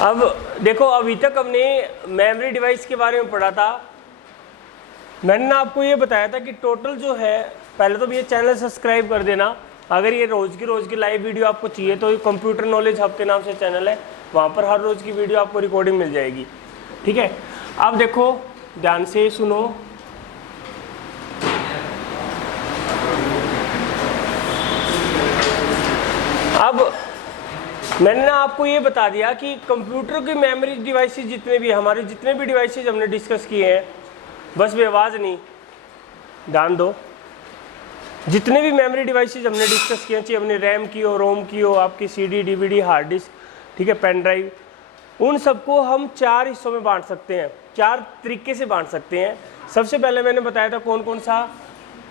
अब देखो, अभी तक हमने मेमोरी डिवाइस के बारे में पढ़ा था। मैंने ना आपको ये बताया था कि टोटल जो है, पहले तो ये चैनल सब्सक्राइब कर देना। अगर ये रोज़ की लाइव वीडियो आपको चाहिए तो कंप्यूटर नॉलेज हब के नाम से चैनल है, वहाँ पर हर रोज़ की वीडियो आपको रिकॉर्डिंग मिल जाएगी। ठीक है, अब देखो ध्यान से सुनो। अब मैंने ना आपको ये बता दिया कि कंप्यूटर की मेमोरी डिवाइसेस जितने भी हमारे जितने भी डिवाइसेस हमने डिस्कस किए हैं, बस वे आवाज़ नहीं, ध्यान दो, जितने भी मेमोरी डिवाइसेस हमने डिस्कस किए, चाहे हमने रैम की हो, रोम की हो, आपकी सीडी, डीवीडी, हार्ड डिस्क, ठीक है, पेन ड्राइव, उन सबको हम 4 हिस्सों में बांट सकते हैं, 4 तरीके से बांट सकते हैं। सबसे पहले मैंने बताया था कौन कौन सा,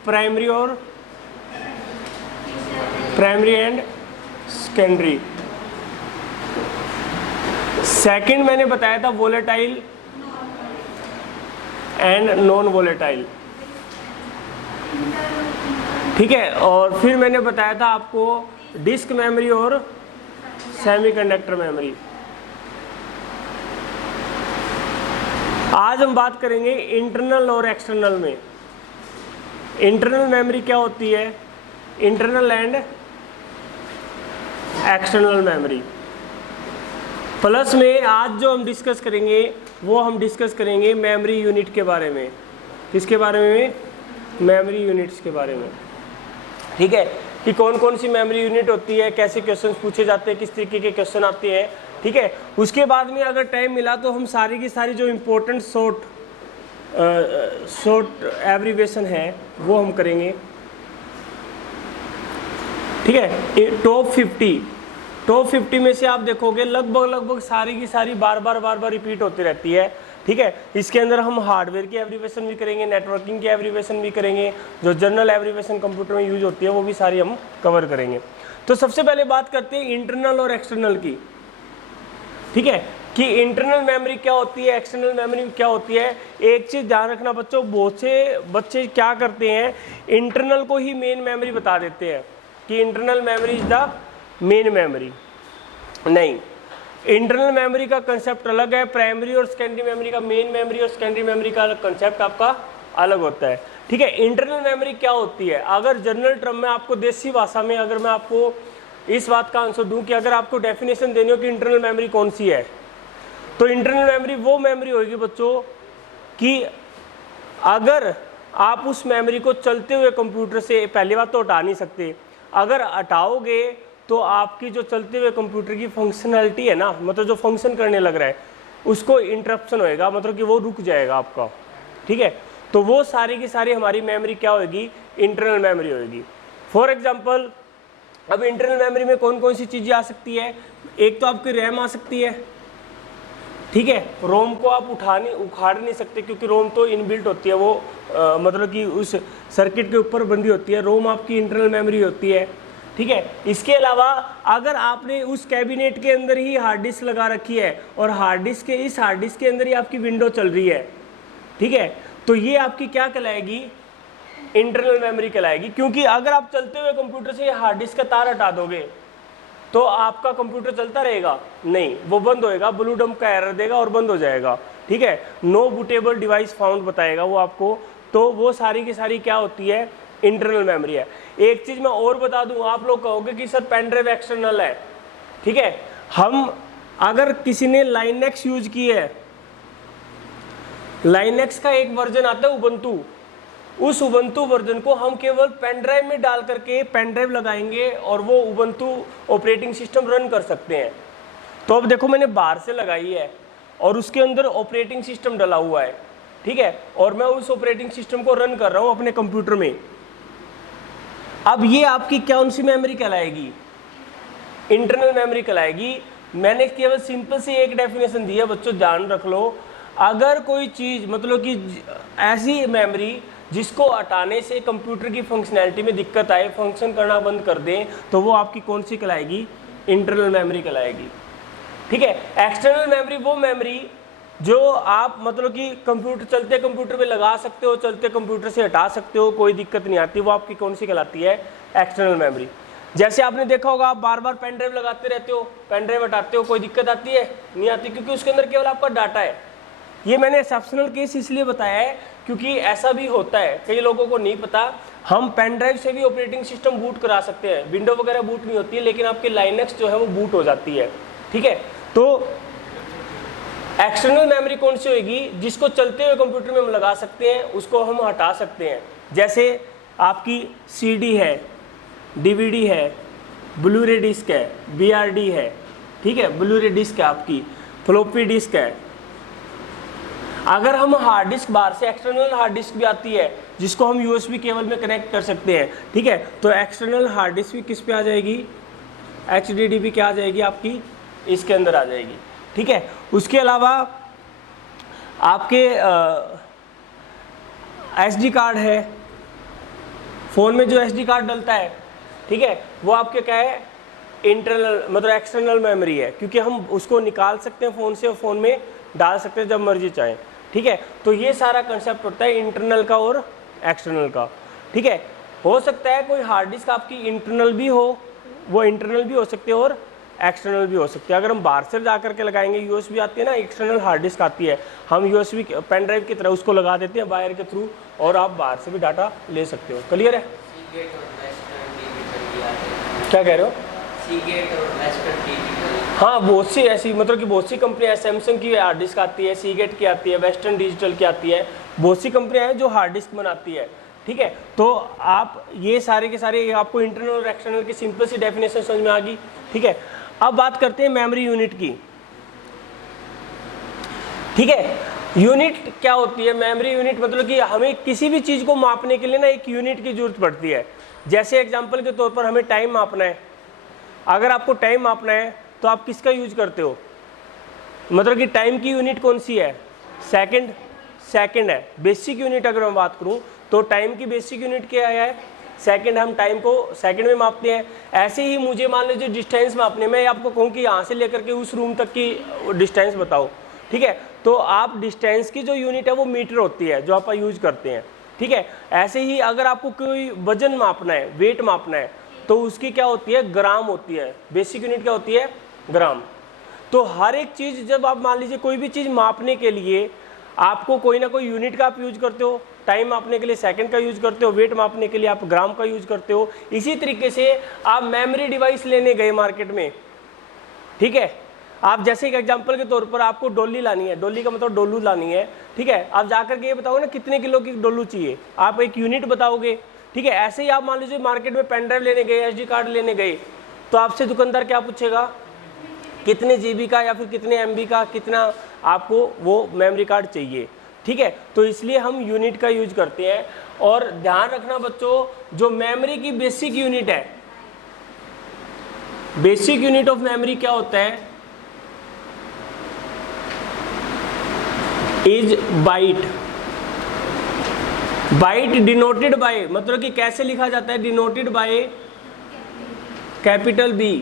प्राइमरी एंड सेकेंडरी। सेकंड मैंने बताया था वोलेटाइल एंड नॉन वोलेटाइल। ठीक है, और फिर मैंने बताया था आपको डिस्क मेमोरी और सेमीकंडक्टर मेमोरी। आज हम बात करेंगे इंटरनल और एक्सटर्नल में। इंटरनल मेमोरी क्या होती है, internal and external memory. Plus में आज जो हम डिस्कस करेंगे वो हम डिस्कस करेंगे मेमोरी यूनिट के बारे में। किसके बारे में, मेमोरी यूनिट्स के बारे में। ठीक है, कि कौन कौन सी मेमोरी यूनिट होती है, कैसे क्वेश्चन पूछे जाते हैं, किस तरीके के क्वेश्चन आते हैं। ठीक है, उसके बाद में अगर टाइम मिला तो हम सारी की सारी जो इम्पोर्टेंट शॉर्ट एब्रीविएशन है वो हम करेंगे। ठीक है, टॉप 50 में से आप देखोगे लगभग सारी की सारी बार बार रिपीट होती रहती है। ठीक है, इसके अंदर हम हार्डवेयर की एब्रीविएशन भी करेंगे, नेटवर्किंग की एब्रीविएशन भी करेंगे, जो जनरल एब्रीविएशन कंप्यूटर में यूज होती है वो भी सारी हम कवर करेंगे। तो सबसे पहले बात करते हैं इंटरनल और एक्सटर्नल की। ठीक है, कि इंटरनल मेमोरी क्या होती है, एक्सटर्नल मेमोरी क्या होती है। एक चीज़ ध्यान रखना बच्चों, बहुत से बच्चे क्या करते हैं, इंटरनल को ही मेन मेमोरी बता देते हैं कि internal memory is the main memory. नहीं, इंटरनल मेमोरी का कंसेप्ट अलग है, प्राइमरी और सेकेंडरी मेमोरी का, मेन मेमोरी और सेकेंडरी मेमोरी का कंसेप्ट आपका अलग होता है। ठीक है, इंटरनल मेमोरी क्या होती है, अगर जनरल टर्म में आपको देसी भाषा में अगर मैं आपको इस बात का आंसर दूं कि अगर आपको डेफिनेशन देनी हो कि इंटरनल मेमोरी कौन सी है, तो इंटरनल मेमोरी वो मेमोरी होगी बच्चों कि अगर आप उस मेमोरी को चलते हुए कंप्यूटर से, पहली बात तो हटा नहीं सकते, अगर हटाओगे तो आपकी जो चलते हुए कंप्यूटर की फंक्शनैलिटी है ना, मतलब जो फंक्शन करने लग रहा है उसको इंटरप्शन होएगा, मतलब कि वो रुक जाएगा आपका। ठीक है, तो वो सारी की सारी हमारी मेमोरी क्या होगी, इंटरनल मेमोरी होगी। फॉर एग्जांपल, अब इंटरनल मेमोरी में कौन कौन सी चीज़ें आ सकती है, एक तो आपकी रैम आ सकती है। ठीक है, रोम को आप उखाड़ नहीं सकते क्योंकि रोम तो इनबिल्ट होती है, वो मतलब कि उस सर्किट के ऊपर बंधी होती है, रोम आपकी इंटरनल मेमोरी होती है। ठीक है, इसके अलावा अगर आपने उस कैबिनेट के अंदर ही हार्ड डिस्क लगा रखी है और इस हार्ड डिस्क के अंदर ही आपकी विंडो चल रही है, ठीक है, तो ये आपकी क्या कहलाएगी, इंटरनल मेमोरी कहलाएगी। क्योंकि अगर आप चलते हुए कंप्यूटर से हार्ड डिस्क का तार हटा दोगे तो आपका कंप्यूटर चलता रहेगा, नहीं, वो बंद होएगा, ब्लू डंप का एरर देगा और बंद हो जाएगा। ठीक है, नो बूटेबल डिवाइस फाउंड बताएगा वो आपको। तो वो सारी की सारी क्या होती है, इंटरनल मेमोरी है। एक चीज मैं और बता दूं, आप लोग कहोगे कि सर पेन ड्राइव एक्सटर्नल है। ठीक है, हम अगर किसी ने लाइनेक्स यूज की है, लाइनेक्स का एक वर्जन आता है उबंटू, उस उबंटू वर्जन को हम केवल पेन ड्राइव में डाल करके पेन ड्राइव लगाएंगे और वो उबंटू ऑपरेटिंग सिस्टम रन कर सकते हैं। तो अब देखो मैंने बाहर से लगाई है और उसके अंदर ऑपरेटिंग सिस्टम डला हुआ है। ठीक है, और मैं उस ऑपरेटिंग सिस्टम को रन कर रहा हूं अपने कंप्यूटर में। अब ये आपकी कौन सी मेमोरी कहलाएगी, इंटरनल मेमोरी कहलाएगी। मैंने केवल सिंपल से एक डेफिनेशन दी है बच्चों, ध्यान रख लो। अगर कोई चीज़ मतलब कि ऐसी मेमोरी जिसको हटाने से कंप्यूटर की फंक्शनैलिटी में दिक्कत आए, फंक्शन करना बंद कर दें, तो वो आपकी कौन सी कहलाएगी, इंटरनल मेमोरी कहलाएगी। ठीक है, एक्सटर्नल मेमोरी वो मेमोरी जो आप मतलब कि कंप्यूटर चलते कंप्यूटर पे लगा सकते हो, चलते कंप्यूटर से हटा सकते हो, कोई दिक्कत नहीं आती, वो आपकी कौन सी कहलाती है, एक्सटर्नल मेमोरी। जैसे आपने देखा होगा, आप बार बार पेन ड्राइव लगाते रहते हो, पेन ड्राइव हटाते हो, कोई दिक्कत आती है? नहीं आती, क्योंकि उसके अंदर केवल आपका डाटा है। ये मैंने एक्सेप्शनल केस इसलिए बताया है क्योंकि ऐसा भी होता है, कई लोगों को नहीं पता, हम पेन ड्राइव से भी ऑपरेटिंग सिस्टम बूट करा सकते हैं। विंडो वगैरह बूट नहीं होती है, लेकिन आपकी लाइनक्स जो है वो बूट हो जाती है। ठीक है, तो एक्सटर्नल मेमोरी कौन सी होगी? जिसको चलते हुए कंप्यूटर में हम लगा सकते हैं, उसको हम हटा सकते हैं। जैसे आपकी CD है, DVD है, ब्लू रे डिस्क है, BRD है, ठीक है, ब्लू रे डिस्क है, आपकी फ्लॉपी डिस्क है। अगर हम हार्ड डिस्क, बाहर से एक्सटर्नल हार्ड डिस्क भी आती है जिसको हम USB केबल में कनेक्ट कर सकते हैं, ठीक है, तो एक्सटर्नल हार्ड डिस्क भी किस पे आ जाएगी? HDD भी क्या आ जाएगी आपकी? इसके अंदर आ जाएगी। ठीक है, उसके अलावा आपके SD कार्ड है, फ़ोन में जो SD कार्ड डलता है, ठीक है, वो आपके क्या है? इंटरनल, मतलब एक्सटर्नल मेमोरी है, क्योंकि हम उसको निकाल सकते हैं फ़ोन से और फ़ोन में डाल सकते हैं जब मर्जी चाहें। ठीक है, तो ये सारा कंसेप्ट होता है इंटरनल का और एक्सटर्नल का। ठीक है, हो सकता है कोई हार्ड डिस्क आपकी इंटरनल भी हो, वो इंटरनल भी हो सकती है और एक्सटर्नल भी हो सकती है। अगर हम बाहर से जा करके लगाएंगे, USB आती है ना, एक्सटर्नल हार्ड डिस्क आती है, हम USB पेन ड्राइव की तरह उसको लगा देते हैं वायर के थ्रू, और आप बाहर से भी डाटा ले सकते हो। क्लियर है? क्या कह रहे हो? हाँ, बहुत सी ऐसी, मतलब कि बहुत सी कंपनियाँ, सैमसंग की हार्ड डिस्क आती है, सीगेट की आती है, वेस्टर्न डिजिटल की आती है, बहुत सी कंपनियाँ हैं जो हार्ड डिस्क बनाती है। ठीक है, तो आप ये सारे के सारे, आपको इंटरनल और एक्सटर्नल की सिंपल सी डेफिनेशन समझ में आ गई। ठीक है, अब बात करते हैं मेमोरी यूनिट की। ठीक है, यूनिट क्या होती है? मेमोरी यूनिट मतलब कि हमें किसी भी चीज़ को मापने के लिए ना एक यूनिट की जरूरत पड़ती है। जैसे एग्जांपल के तौर पर हमें टाइम मापना है, अगर आपको टाइम मापना है तो आप किसका यूज करते हो? मतलब कि टाइम की यूनिट कौन सी है? सेकंड, सेकंड है। बेसिक यूनिट अगर मैं बात करूं तो टाइम की बेसिक यूनिट क्या है? सेकंड। हम टाइम को सेकंड में मापते हैं। ऐसे ही मुझे मान लीजिए डिस्टेंस मापने में, आपको कहूँ कि यहाँ से लेकर के उस रूम तक की डिस्टेंस बताओ, ठीक है, तो आप डिस्टेंस की जो यूनिट है वो मीटर होती है जो आप यूज करते हैं। ठीक है, ऐसे ही अगर आपको कोई वजन मापना है, वेट मापना है, तो उसकी क्या होती है? ग्राम होती है। बेसिक यूनिट क्या होती है? ग्राम। तो हर एक चीज़, जब आप मान लीजिए कोई भी चीज़ मापने के लिए आपको कोई ना कोई यूनिट का आप यूज करते हो, टाइम मापने के लिए सेकंड का यूज करते हो, वेट मापने के लिए आप ग्राम का यूज करते हो। इसी तरीके से आप मेमोरी डिवाइस लेने गए मार्केट में, ठीक है, आप जैसे एक एग्जांपल के तौर पर आपको डोली लानी है, डोली का मतलब डोलू लानी है, ठीक है, आप जाकर के ये बताओगे ना कितने किलो की डोलू चाहिए, आप एक यूनिट बताओगे। ठीक है, ऐसे ही आप मान लीजिए मार्केट में पेन ड्राइव लेने गए, SD कार्ड लेने गए, तो आपसे दुकानदार क्या पूछेगा? कितने GB का या फिर कितने MB का, कितना आपको वो मेमोरी कार्ड चाहिए। ठीक है, तो इसलिए हम यूनिट का यूज करते हैं। और ध्यान रखना बच्चों, जो मेमोरी की बेसिक यूनिट है, बेसिक यूनिट ऑफ मेमोरी क्या होता है? Is byte. Byte denoted by, मतलब कि कैसे लिखा जाता है? Denoted by capital B।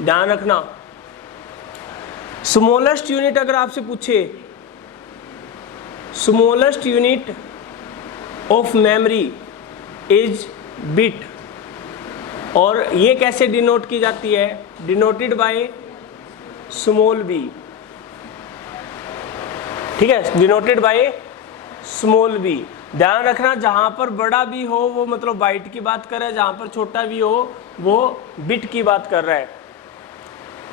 ध्यान रखना, स्मॉलेस्ट यूनिट अगर आपसे पूछे, smallest unit of memory is bit, और ये कैसे डिनोट की जाती है? Denoted by small b। ठीक है, डिनोटेड बाय स्मॉल b। ध्यान रखना, जहां पर बड़ा भी हो वो मतलब बाइट की बात कर रहा है, जहां पर छोटा भी हो वो बिट की बात कर रहा है।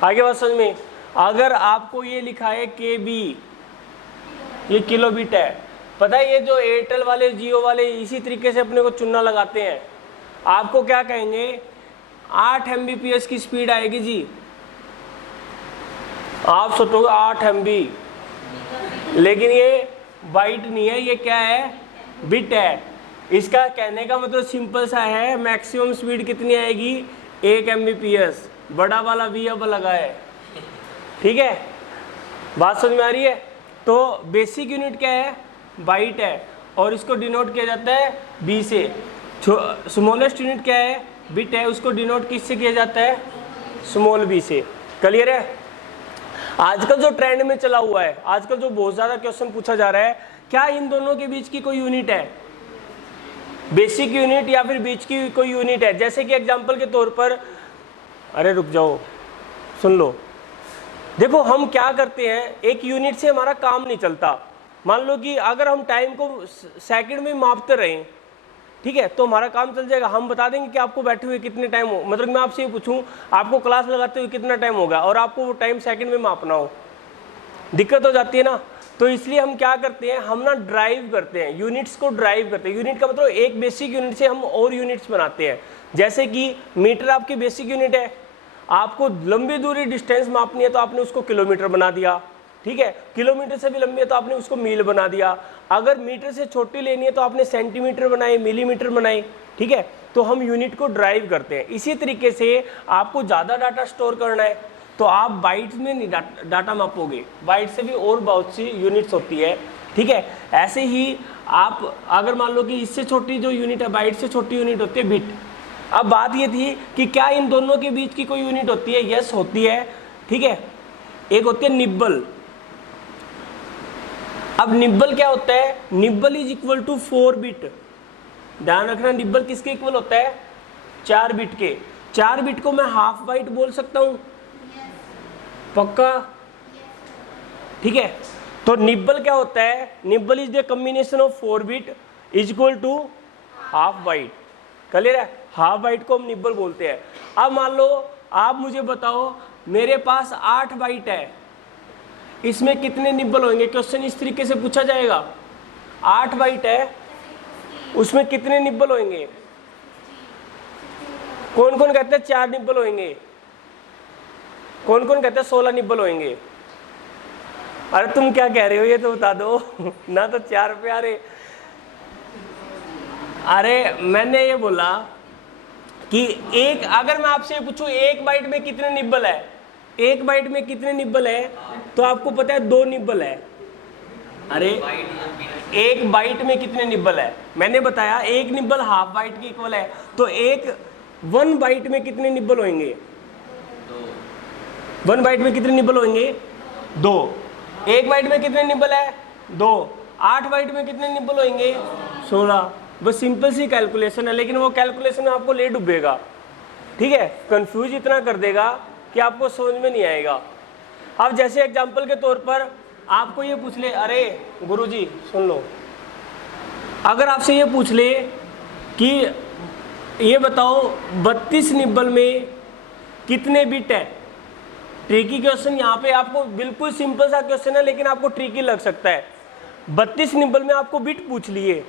आगे बात समझ में? अगर आपको ये लिखा है KB, ये किलो बिट है, पता है ये जो एयरटेल वाले, जियो वाले इसी तरीके से अपने को चुनना लगाते हैं। आपको क्या कहेंगे? 8 Mbps की स्पीड आएगी जी, आप सोचोगे 8 MB, लेकिन ये बाइट नहीं है, ये क्या है? बिट है। इसका कहने का मतलब सिंपल सा है, मैक्सिमम स्पीड कितनी आएगी? 1 Mbps। बड़ा वाला V अब लगा है। ठीक है, बात समझ में आ रही है? तो बेसिक यूनिट क्या है? बाइट है, और इसको डिनोट किया जाता है B से। स्मॉलेस्ट यूनिट क्या है? बिट है, उसको डिनोट किससे किया जाता है? स्मॉल b से। क्लियर है? आजकल जो ट्रेंड में चला हुआ है, आजकल जो बहुत ज़्यादा क्वेश्चन पूछा जा रहा है, क्या इन दोनों के बीच की कोई यूनिट है? बेसिक यूनिट या फिर बीच की कोई यूनिट है? जैसे कि एग्जांपल के तौर पर अरे रुक जाओ, सुन लो। देखो हम क्या करते हैं, एक यूनिट से हमारा काम नहीं चलता। मान लो कि अगर हम टाइम को सेकंड में मापते रहें, ठीक है, तो हमारा काम चल जाएगा। हम बता देंगे कि आपको बैठे हुए कितने टाइम हो, मतलब मैं आपसे ये पूछूं आपको क्लास लगाते हुए कितना टाइम होगा और आपको वो टाइम सेकंड में मापना हो, दिक्कत हो जाती है ना। तो इसलिए हम क्या करते हैं, हम ना ड्राइव करते हैं, यूनिट्स को ड्राइव करते हैं। यूनिट का मतलब एक बेसिक यूनिट से हम और यूनिट्स बनाते हैं। जैसे कि मीटर आपकी बेसिक यूनिट है, आपको लंबी दूरी डिस्टेंस मापनी है तो आपने उसको किलोमीटर बना दिया, ठीक है। किलोमीटर से भी लंबी है तो आपने उसको मील बना दिया। अगर मीटर से छोटी लेनी है तो आपने सेंटीमीटर बनाए, मिलीमीटर बनाए, ठीक है। तो हम यूनिट को ड्राइव करते हैं। इसी तरीके से आपको ज़्यादा डाटा स्टोर करना है तो आप बाइट्स में नहीं डाटा मापोगे, बाइट से भी और बहुत सी यूनिट्स होती है, ठीक है। ऐसे ही आप अगर मान लो कि इससे छोटी जो यूनिट है, बाइट से छोटी यूनिट होती है बिट। अब बात ये थी कि क्या इन दोनों के बीच की कोई यूनिट होती है? यस होती है, ठीक है। एक होती है निब्बल। अब निब्बल क्या होता है? Nibble is equal to 4 bit. ध्यान रखना, निब्बल किसके इक्वल होता है? 4 बिट के। 4 बिट को मैं हाफ बाइट बोल सकता हूं, पक्का? ठीक है। तो निब्बल क्या होता है? Nibble is the combination of 4 bit is equal to half byte. Clear है? हाफ बाइट को हम निब्बल बोलते हैं। अब मान लो आप मुझे बताओ मेरे पास 8 बाइट है, इसमें कितने निब्बल होंगे? क्वेश्चन इस तरीके से पूछा जाएगा। 8 बाइट है, उसमें कितने निब्बल होंगे? कौन कौन कहते हैं 4 निब्बल होंगे? कौन कौन कहते हैं 16 निब्बल होंगे? अरे तुम क्या कह रहे हो ये तो बता दो ना। तो 4 प्यारे। अरे मैंने ये बोला कि एक, अगर मैं आपसे पूछूं 1 बाइट में कितने निब्बल है, 1 बाइट में कितने निब्बल है, तो आपको पता है 2 निब्बल है। अरे 1 बाइट में कितने निब्बल है? मैंने बताया 1 निब्बल हाफ बाइट के इक्वल है। तो 1 बाइट में कितने निब्बल होंगे? 1 बाइट में कितने निब्बल होंगे? 2। 1 बाइट में कितने निब्बल है? 2। 8 बाइट में कितने निब्बल होंगे? 16। बस सिंपल सी कैलकुलेशन है, लेकिन वो कैलकुलेशन में आपको ले डूबेगा, ठीक है। कंफ्यूज इतना कर देगा कि आपको समझ में नहीं आएगा। अब जैसे एग्जांपल के तौर पर आपको ये पूछ ले, अरे गुरुजी सुन लो, अगर आपसे ये पूछ ले कि ये बताओ 32 निब्बल में कितने बिट है? ट्रिकी क्वेश्चन यहाँ पे आपको, बिल्कुल सिंपल सा क्वेश्चन है लेकिन आपको ट्रिकी लग सकता है। 32 निब्बल में आपको बिट पूछ लिए।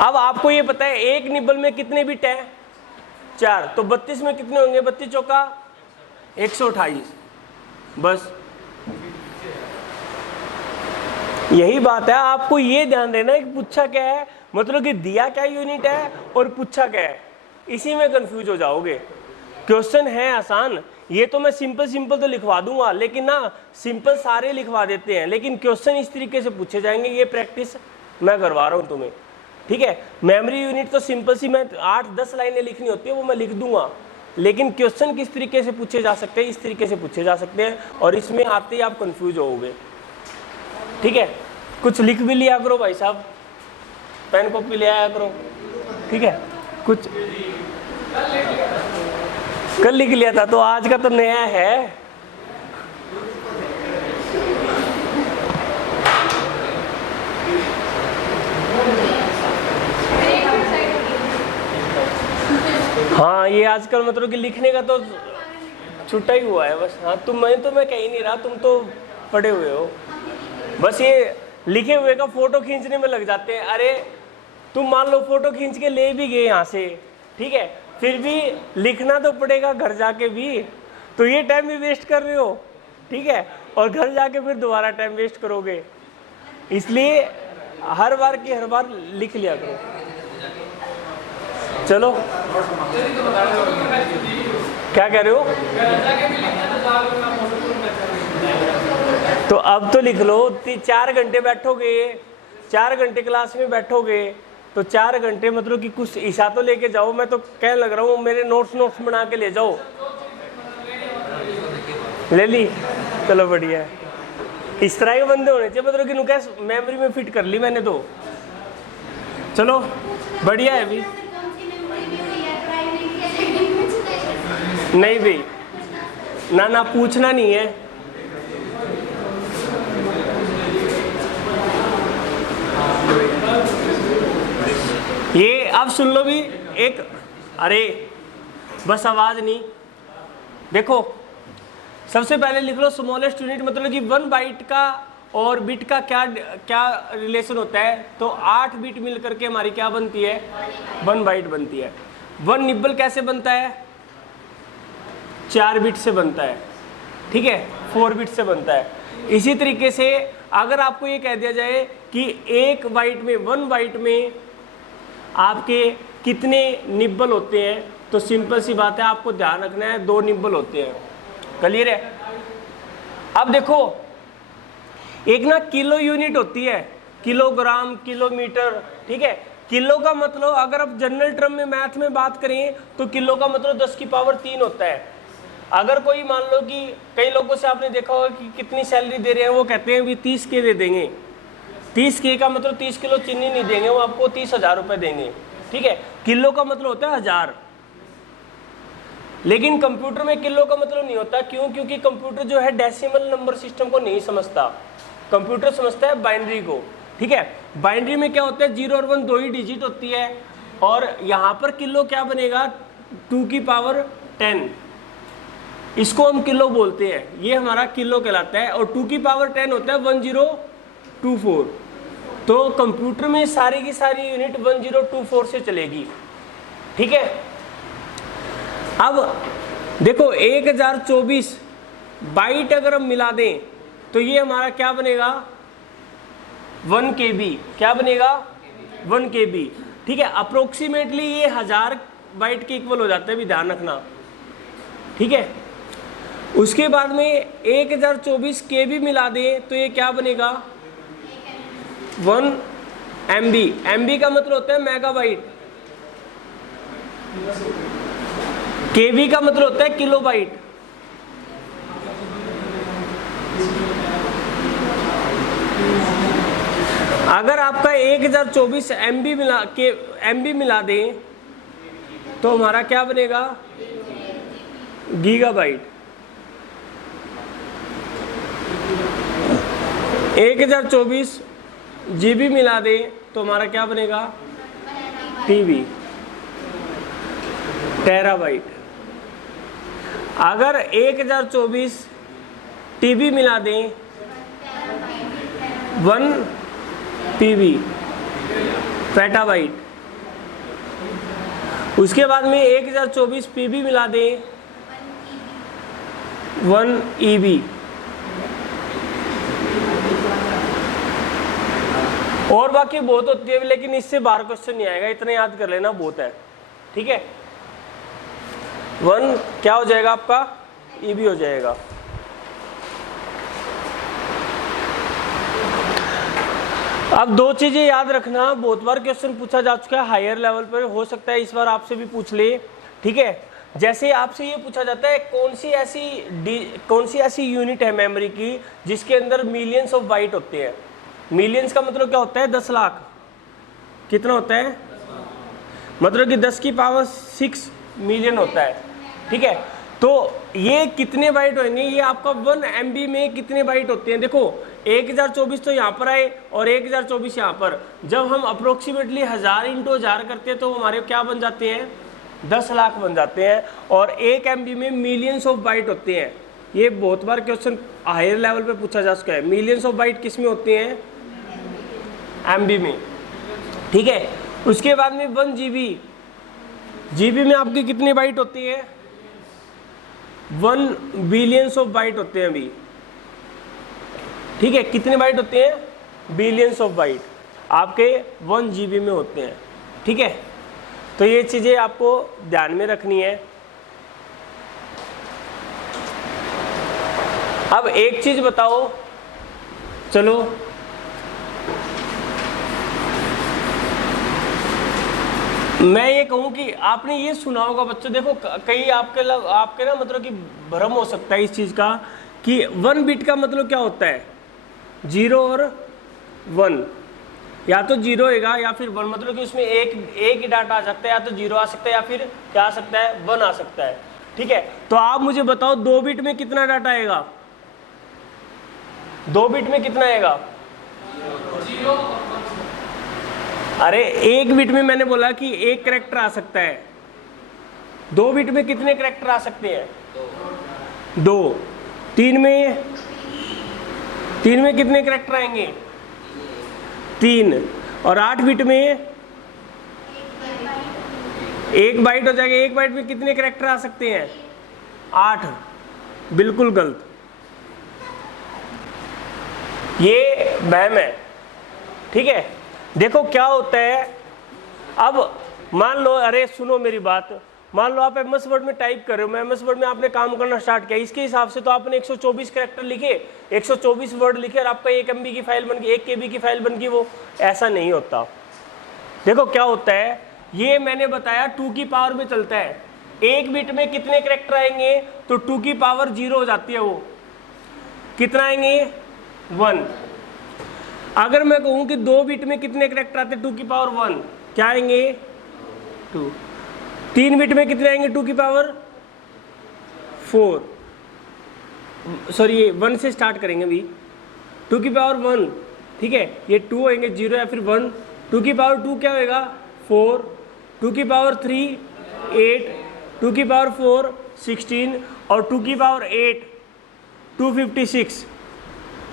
अब आपको ये पता है 1 निब्बल में कितने बिट है? 4। तो 32 में कितने होंगे? 32 चौका 128। बस यही बात है। आपको ये ध्यान देना है कि पूछा क्या है, मतलब कि दिया क्या यूनिट है और पूछा क्या है, इसी में कंफ्यूज हो जाओगे। क्वेश्चन है आसान, ये तो मैं सिंपल तो लिखवा दूंगा, लेकिन ना सिंपल सारे लिखवा देते हैं, लेकिन क्वेश्चन इस तरीके से पूछे जाएंगे। ये प्रैक्टिस मैं करवा रहा हूँ तुम्हें, ठीक है। मेमोरी यूनिट तो सिंपल सी, मैं 8-10 लाइनें लिखनी होती है वो मैं लिख दूंगा, लेकिन क्वेश्चन किस तरीके से पूछे जा सकते हैं, इस तरीके से पूछे जा सकते हैं, और इसमें आते ही आप कंफ्यूज होगे, ठीक है। कुछ लिख भी लिया करो भाई साहब, पेन कॉपी ले आया करो, ठीक है। कुछ कल लिख लिया था तो आज का तो नया है। हाँ ये आजकल मतलब कि लिखने का तो छुट्टा ही हुआ है बस। हाँ मैं कह ही नहीं रहा, तुम तो पढ़े हुए हो, बस ये लिखे हुए का फोटो खींचने में लग जाते हैं। अरे तुम मान लो फोटो खींच के ले भी गए यहाँ से, ठीक है, फिर भी लिखना तो पड़ेगा घर जाके भी, तो ये टाइम भी वेस्ट कर रहे हो, ठीक है, और घर जाके फिर दोबारा टाइम वेस्ट करोगे। इसलिए हर बार की हर बार लिख लिया करो। चलो क्या कह रहे हो? तो अब तो लिख लो। 4 घंटे बैठोगे, 4 घंटे क्लास में बैठोगे तो 4 घंटे मतलब कि कुछ ईशा तो लेके जाओ। मैं तो कहने लग रहा हूँ मेरे नोट्स बना के ले जाओ। ले ली? चलो बढ़िया है। इस तरह के बंदे होने चाहिए, मतलब कि नुका मेमोरी में फिट कर ली मैंने तो। चलो बढ़िया है अभी। नहीं भाई, ना ना पूछना नहीं है। ये अब सुन लो भी एक, अरे बस आवाज नहीं। देखो सबसे पहले लिख लो स्मॉलेस्ट यूनिट, मतलब कि 1 बाइट का और बिट का क्या क्या रिलेशन होता है। तो 8 बिट मिल करके हमारी क्या बनती है, 1 बाइट बनती है। 1 निब्बल कैसे बनता है, 4 बिट से बनता है, ठीक है, 4 बिट से बनता है। इसी तरीके से अगर आपको ये कह दिया जाए कि 1 बाइट में, 1 बाइट में आपके कितने निब्बल होते हैं, तो सिंपल सी बात है, आपको ध्यान रखना है 2 निब्बल होते हैं। क्लियर है। अब देखो एक ना किलो यूनिट होती है, किलोग्राम, किलोमीटर, ठीक है। किलो का मतलब अगर आप जनरल टर्म में मैथ में बात करें तो किलो का मतलब 10 की पावर 3 होता है। अगर कोई मान लो कि कई लोगों से आपने देखा होगा कि कितनी सैलरी दे रहे हैं, वो कहते हैं भी 30 के दे देंगे। 30 के का मतलब 30 किलो चीनी नहीं देंगे, वो आपको 30,000 रुपये देंगे, ठीक है। किलो का मतलब होता है 1000। लेकिन कंप्यूटर में किलो का मतलब नहीं होता। क्यों? क्योंकि कंप्यूटर जो है डेसिमल नंबर सिस्टम को नहीं समझता, कंप्यूटर समझता है बाइनरी को, ठीक है। बाइनरी में क्या होता है, 0 और 1 2 ही डिजिट होती है। और यहाँ पर किलो क्या बनेगा, 2 की पावर 10, इसको हम किलो बोलते हैं, ये हमारा किलो कहलाता है। और 2 की पावर 10 होता है 1024। तो कंप्यूटर में सारी की सारी यूनिट 1024 से चलेगी, ठीक है। अब देखो 1024 बाइट अगर हम मिला दें तो ये हमारा क्या बनेगा, 1 KB। क्या बनेगा, 1 KB, ठीक है। अप्रोक्सीमेटली ये 1000 बाइट के इक्वल हो जाता है, भी ध्यान रखना, ठीक है। उसके बाद में 1024 KB मिला दें तो ये क्या बनेगा, 1 MB। MB का मतलब होता है मेगाबाइट, KB का मतलब होता है किलोबाइट। अगर आपका 1024 MB मिला दें तो हमारा क्या बनेगा, गीगाबाइट। 1024 GB मिला दें तो हमारा क्या बनेगा, TB, टेराबाइट। अगर 1024 TB मिला दें, 1 PB, पेटाबाइट। उसके बाद में 1024 PB मिला दें, 1 EB। और बाकी बहुत होती है, लेकिन इससे बाहर क्वेश्चन नहीं आएगा, इतना याद कर लेना बहुत है, ठीक है। 1 क्या हो जाएगा आपका, EB हो जाएगा। अब 2 चीजें याद रखना, बहुत बार क्वेश्चन पूछा जा चुका है हायर लेवल पर, हो सकता है इस बार आपसे भी पूछ ले, ठीक है। जैसे आपसे ये पूछा जाता है कौन सी ऐसी यूनिट है मेमोरी की जिसके अंदर मिलियंस ऑफ बाइट होते हैं। मिलियंस का मतलब क्या होता है, 10 लाख। कितना होता है, मतलब कि 10 की पावर 6 मिलियन होता है, ठीक है। तो ये कितने बाइट होंगे, ये आपका 1 MB में कितने बाइट होते हैं। देखो 1024 तो यहाँ पर आए और 1024 यहाँ पर, जब हम अप्रोक्सीमेटली 1000 × 1000 करते हैं तो हमारे क्या बन जाते हैं, 10 लाख बन जाते हैं। और 1 MB में मिलियंस ऑफ बाइट होते हैं। ये बहुत बार क्वेश्चन हायर लेवल पे पूछा जा चुका है। मिलियंस ऑफ बाइट किस में होते हैं, MB में, ठीक है। उसके बाद में 1 GB में आपकी कितनी बाइट होती है, 1 बिलियंस ऑफ बाइट होते हैं अभी, ठीक है। कितने बाइट होते हैं, बिलियंस ऑफ बाइट आपके 1 GB में होते हैं, ठीक है। तो ये चीजें आपको ध्यान में रखनी है। अब एक चीज बताओ, चलो मैं ये कहूं कि आपने ये सुना होगा बच्चों, देखो कई आपके ना मतलब कि भ्रम हो सकता है इस चीज का कि 1 बिट का मतलब क्या होता है, 0 और 1, या तो 0 होगा या फिर 1, मतलब कि उसमें एक ही डाटा आ सकता है, या तो 0 आ सकता है या फिर क्या आ सकता है, 1 आ सकता है। ठीक है, तो आप मुझे बताओ 2 बिट में कितना डाटा आएगा? 2 बिट में कितना आएगा? अरे 1 बिट में मैंने बोला कि 1 कैरेक्टर आ सकता है। 2 बिट में कितने कैरेक्टर आ सकते हैं? 2। 3 में कितने कैरेक्टर आएंगे? 3। और 8 बिट में 1 बाइट हो जाएगा। 1 बाइट में कितने कैरेक्टर आ सकते हैं? 8। बिल्कुल गलत, ये वहम है। ठीक है, देखो क्या होता है। अब मान लो, अरे सुनो मेरी बात, मान लो आप MS वर्ड में टाइप कर रहे हो, मैं MS वर्ड में आपने काम करना स्टार्ट किया, इसके हिसाब से तो आपने 124 कैरेक्टर लिखे, 124 वर्ड लिखे और आपका 1 MB की फाइल बन गई, 1 KB की फाइल बन गई। वो ऐसा नहीं होता। देखो क्या होता है, ये मैंने बताया 2 की पावर में चलता है। 1 बिट में कितने कैरेक्टर आएंगे? तो 2 की पावर 0 हो जाती है। वो कितना आएंगे? 1। अगर मैं कहूं कि 2 बिट में कितने कैरेक्टर आते हैं? 2 की पावर 1, क्या आएंगे? 2। 3 बिट में कितने आएंगे? 2 की पावर 4, सॉरी 1 से स्टार्ट करेंगे अभी। 2 की पावर 1, ठीक है, ये 2 होंगे, 0 या फिर 1। 2 की पावर 2 क्या होएगा? 4। 2 की पावर 3 8, 2 की पावर 4 16 और 2 की पावर 8 256।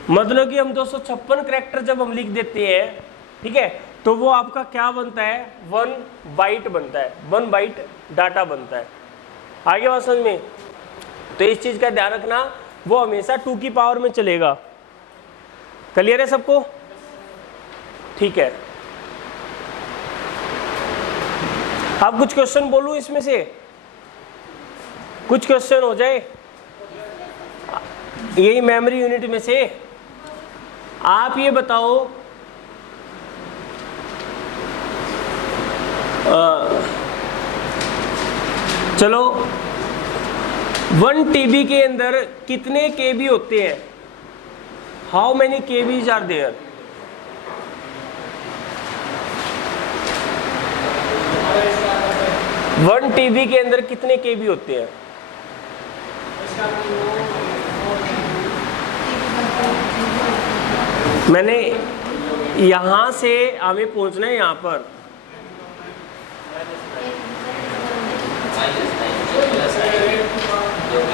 मतलब कि हम 256 कैरेक्टर जब हम लिख देते हैं, ठीक है, तो वो आपका क्या बनता है? 1 बाइट बनता है, 1 बाइट डाटा बनता है। आगे बात समझ में? तो इस चीज का ध्यान रखना, वो हमेशा 2 की पावर में चलेगा। क्लियर है सबको? ठीक है, अब कुछ क्वेश्चन बोलूं इसमें से, कुछ क्वेश्चन हो जाए यही मेमोरी यूनिट में से। आप ये बताओ, चलो 1 TB के अंदर कितने KB होते हैं? How many KBs are there? One TB के अंदर कितने KB होते हैं? मैंने यहां से हमें पहुंचना है यहाँ पर।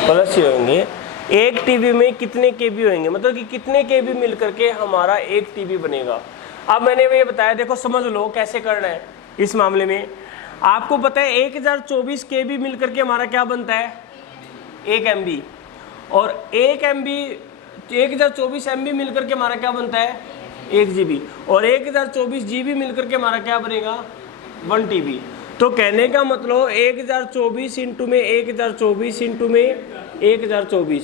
प्लस ही होंगे। 1 TB में कितने KB होंगे? मतलब कि कितने KB मिल करके हमारा 1 TB बनेगा। अब मैंने ये बताया, देखो समझ लो कैसे करना है। इस मामले में आपको पता है 1024 KB मिल करके हमारा क्या बनता है? 1 MB। और 1 MB 1024 MB मिल करके हमारा क्या बनता है? 1 GB। और 1024 GB मिल करके हमारा क्या बनेगा? 1 TB। तो कहने का मतलब 1024 इंटू में 1024 इंटू में 1024,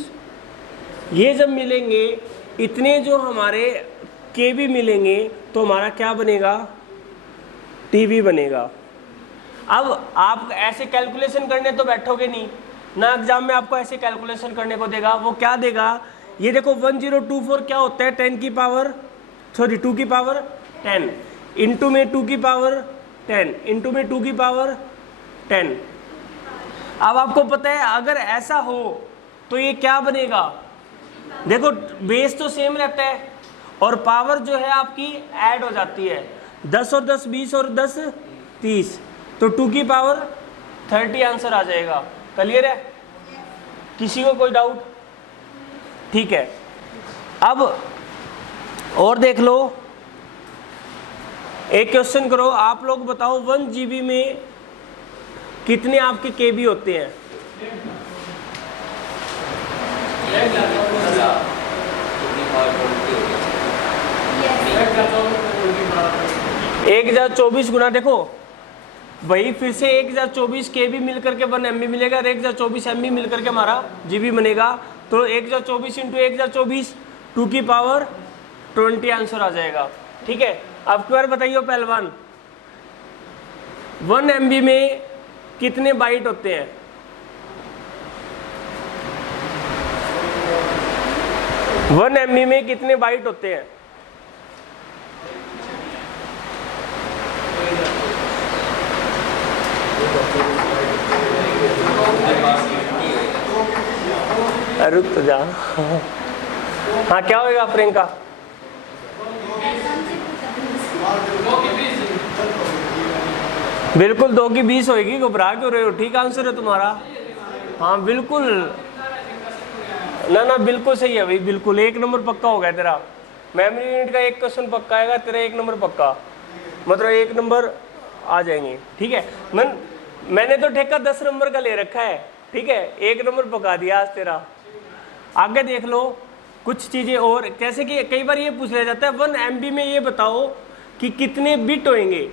ये जब मिलेंगे इतने जो हमारे KB मिलेंगे तो हमारा क्या बनेगा? TB बनेगा। अब आप ऐसे कैलकुलेशन करने तो बैठोगे नहीं ना, एग्जाम में आपको ऐसे कैलकुलेशन करने को देगा। वो क्या देगा? ये देखो 1024 क्या होता है? 2 की पावर 10 इंटू में 2 की पावर 10 इंटू में 2 की पावर 10। अब आपको पता है अगर ऐसा हो तो ये क्या बनेगा? देखो बेस तो सेम रहता है और पावर जो है आपकी ऐड हो जाती है। 10 और 10 20 और 10 30, तो 2 की पावर 30 आंसर आ जाएगा। क्लियर है? किसी को कोई डाउट? ठीक है, अब और देख लो, एक क्वेश्चन करो। आप लोग बताओ 1 GB में कितने आपके KB होते हैं? 1024 गुना, देखो वही फिर से 1024 KB मिल करके 1 MB मिलेगा और 1024 MB मिल करके हमारा GB बनेगा। तो 1024 इंटू 1024 2 की पावर 20 आंसर आ जाएगा। ठीक है, अब की बार बताइए पहलवान, 1 MB में कितने बाइट होते हैं? वन MB में कितने बाइट होते हैं? रुक तो जा। हाँ क्या होएगा प्रियंका? बिल्कुल 2 की 20 होएगी, घबरा क्यों रहे हो? ठीक आंसर है तुम्हारा। हाँ बिल्कुल, ना बिल्कुल सही है भाई, बिल्कुल 1 नंबर पक्का हो गया तेरा। मेमोरी यूनिट का 1 क्वेश्चन पक्का आएगा तेरा, 1 नंबर पक्का, मतलब 1 नंबर आ जाएंगे। ठीक है, मैंने तो ठेका 10 नंबर का ले रखा है। ठीक है, 1 नंबर पका दिया आज तेरा। आगे देख लो कुछ चीजें और, जैसे कि कई बार ये पूछ लिया जाता है 1 MB में ये बताओ कि कितने बिट होंगे।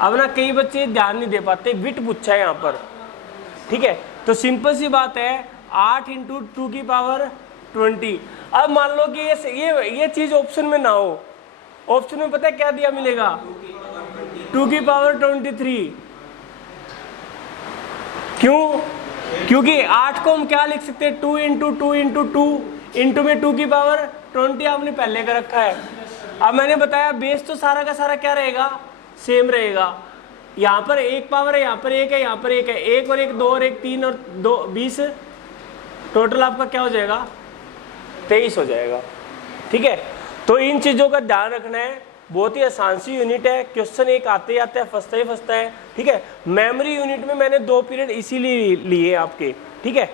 अब ना कई बच्चे ध्यान नहीं दे पाते, बिट पूछा है यहाँ पर। ठीक है, तो सिंपल सी बात है 8 × 2 की पावर 20। अब मान लो कि ये चीज ऑप्शन में ना हो, ऑप्शन में पता है क्या दिया मिलेगा? 2 की पावर 23। क्यों? क्योंकि 8 को हम क्या लिख सकते हैं? 2 × 2 × 2 इंटू में 2 की पावर 20 आपने पहले का रखा है। अब मैंने बताया बेस तो सारा का सारा क्या रहेगा? सेम रहेगा। यहाँ पर 1 पावर है, यहाँ पर 1 है, यहाँ पर 1 है, 1 और 1 2 और 1 3 और 2 20, टोटल आपका क्या हो जाएगा? 23 हो जाएगा। ठीक है, तो इन चीजों का ध्यान रखना है। बहुत ही आसान सी यूनिट है, क्वेश्चन एक आते ही आता है, फंसता ही फंसता है। ठीक है, मेमोरी यूनिट में मैंने 2 पीरियड इसीलिए लिए आपके। ठीक है।